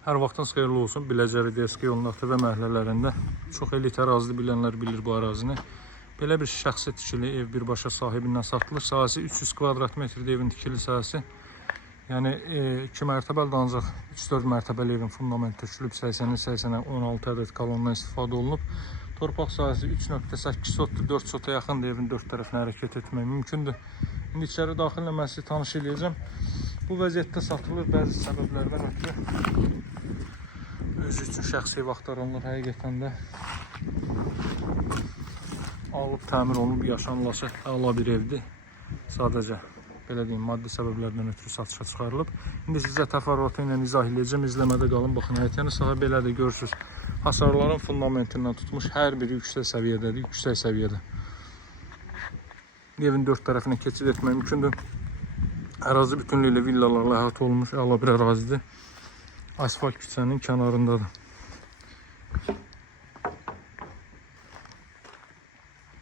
Hər vaxtınız xeyirli olsun. Biləcəri DSK yolunun və məhəllələrində çox elit ərazidir, bilənlər bilir bu ərazini. Belə bir şəxsi tikili ev birbaşa sahibindən satılır. Sahəsi 300 kvadrat metrdir evin tikili sahəsi. Yəni 2 mərtəbəli də ancaq 3-4 mərtəbəli evin fundamenti tökülüb 80-80-ə 16 ədəd kolondan istifadə olunub. Torpaq sahəsi 3.8 sotdur, 4 sota yaxındır, evin 4 tərəfinə hərəkət etmək mümkündür. İndi içəri daxillə mən sizi tanış edəcəm. Bu vəziyyətdə satılır, bəzi səbəblərdən ötürü özü üçün şəxsi ev axtarılır. Həqiqətən də alıb təmir olunub, yaşanılası əla bir evdir. Sadəcə belə deyim, maddi səbəblərdən ötürü satışa çıxarılıb. İndi sizə təfərrüatı ilə izah edəcəm. İzləmədə qalın. Baxın, həyətəni sahə belədir, görürsünüz. Hasarların fundamentindən tutmuş hər biri yüksək səviyyədədir, yüksək səviyyədə. Evin 4 tərəfinə keçid etmək mümkündür. Ərazi bütünlüklə villalarla əhatə olunmuş əla bir ərazidir. Asfalt küçənin kənarındadır.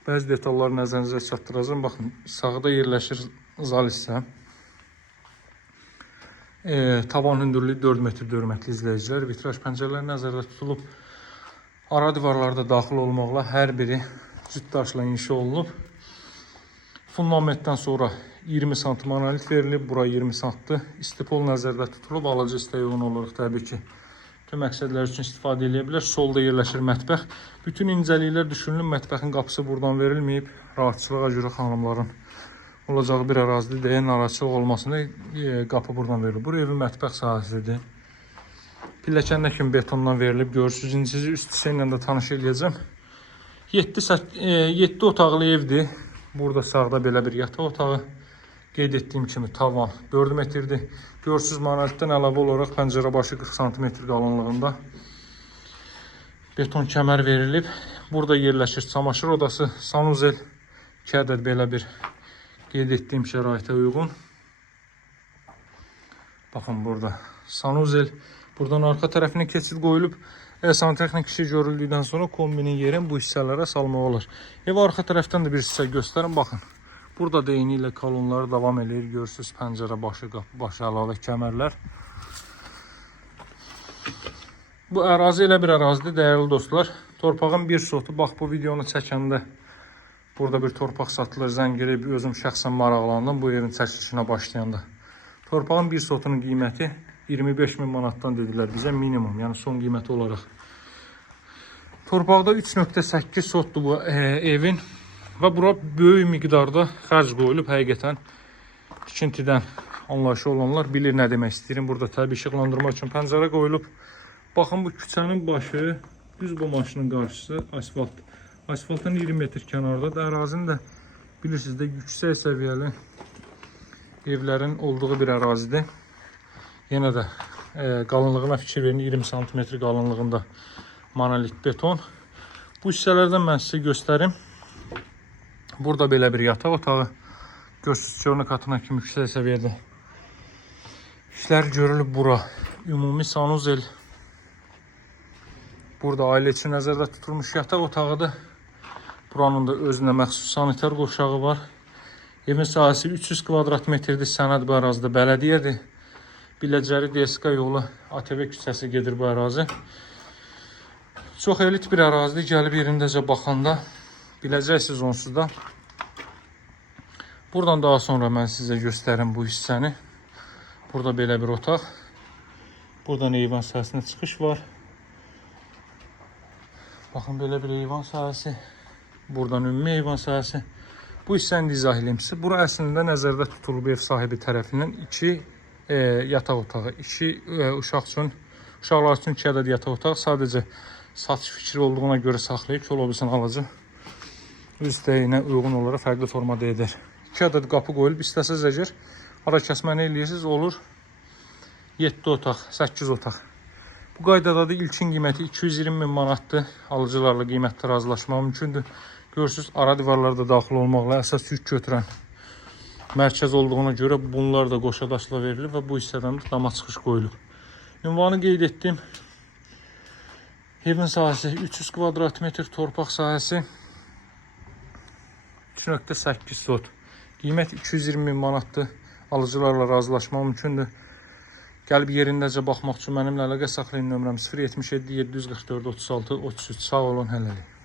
Bəzi detalları nəzərinizə çatdıracağım. Baxın, sağda yerləşir zal hissə. Tavan hündürlüyü 4 metr hörmətli izləyicilər. Vitraj pəncərələr nəzərdə tutulub. Ara divarlarda daxil olmaqla hər biri cüt daşla inşa olunub. Fundamentdən sonra 20 sm monolit verilib. Bura 20 sm-dır. İstipol nəzərdə tutulub. Alıcı istəyə uyğun olaraq təbii ki tüm məqsədlər üçün istifadə edə bilər. Solda yerləşir mətbəx. Bütün incəliklər düşünülüb. Mətbəxin qapısı buradan verilməyib. Rahatçılığa görə xanımların olacağı bir ərazidir deyə narahatçılıq olmasını qapı buradan verilir. Bura evin mətbəx sahəsidir. Pilləkənlə kimi betondan verilib. Görürsünüz, indi sizi üst hissə ilə də tanış edəcəm. 7 otaqlı evdir. Burada sağda belə bir yataq otağı. Qeyd etdiyim kimi tavan 4 metrdir. Görürsünüz, monolitdən əlavə olaraq pəncərə başı 40 cm qalınlığında beton kəmər verilib. Burada yerləşir çamaşır odası, sanuzel, 2 ədəd belə bir qeyd etdiyim şəraitə uyğun. Baxın, burada sanuzel. Buradan arxa tərəfinə keçid qoyulub. Santexnik işi görüldükdən sonra kombinin yerin bu hissələrə salmaq olur. Ev arxa tərəfdən də bir hissə göstərin. Baxın, burada da eyni ilə kolonları davam edir. Görürsünüz, pəncərə başı, qapı başı, əlavə kəmərlər. Bu ərazi elə bir ərazidir, dəyərli dostlar. Torpağın bir sotu, bax bu videonu çəkəndə burada bir torpaq satılır. Zəng edib özüm şəxsən maraqlandım bu evin çəkilişinə başlayanda. Torpağın bir sotunun qiyməti 25.000 manatdan dedilər bizə minimum, yəni son qiyməti olaraq. Torpaqda 3.8 sotdur bu evin və bura böyük miqdarda xərc qoyulub. Həqiqətən tikintidən anlayışı olanlar bilir nə demək istəyirəm. Burada təbii işıqlandırma üçün pəncərə qoyulub. Baxın, bu küçənin başı, düz bu maşının qarşısı asfalt. Asfaltdan 20 metr kənardadır. Ərazinin də bilirsiniz də yüksək səviyyəli evlərin olduğu bir ərazidir. Yenə də qalınlığına fikir verin, 20 cm qalınlığında monolit beton. Bu hissələrdən mən sizə göstərim. Burada belə bir yataq otağı. Görürsünüz, çörnə katına kimi yüksək səviyyədə işlər görülüb bura. Ümumi sanuzel. Burada ailə üçün nəzərdə tutulmuş yataq otağıdır. Buranın da özünə məxsus sanitar qoşağı var. Evin sahəsi 300 kvadrat metrdir. Sənəd bu ərazidə bələdiyyədir. Biləcəri DSK yolu ATV küçəsi gedir bu ərazi. Çox elit bir ərazidir. Gəlib yerindəcə baxanda biləcəksiniz onsuz da. Buradan daha sonra mən sizə göstərim bu hissəni. Burada belə bir otaq. Buradan eyvan sahəsinə çıxış var. Baxın, belə bir eyvan sahəsi. Buradan ümumi eyvan sahəsi. Bu hissəni izah edeyim sizə. Bura əslində nəzərdə tutulub ev sahibi tərəfindən 2 yataq otağı, 2 uşaqlar üçün 2 ədəd yataq otağı. Sadəcə satış fikri olduğuna görə saxlayıb ki, olabilirsən alıcı öz istəyinə uyğun olaraq fərqli formada edir. 2 ədəd qapı qoyulub, istəsəz əgər ara kəsməni eləyirsiniz, olur 7 otaq, 8 otaq. Bu qaydada da ilkin qiyməti 220.000 manatdır. Alıcılarla qiymətdə razılaşmaq mümkündür. Görürsünüz, ara divarlarda daxil olmaqla əsas yük götürən mərkəz olduğuna görə bunlar da qoşadaşla verilir və bu hissədən də dama çıxış qoyulub. Ünvanı qeyd etdim. Evin sahəsi 300 kvadrat metr, torpaq sahəsi 3.8 sot. Qiymət 220.000 manatdır. Alıcılarla razılaşmaq mümkündür. Gəlib yerindəcə baxmaq üçün mənimlə əlaqə saxlayın. Nömrəm 077 744 36 33. Sağ olun, hələlik.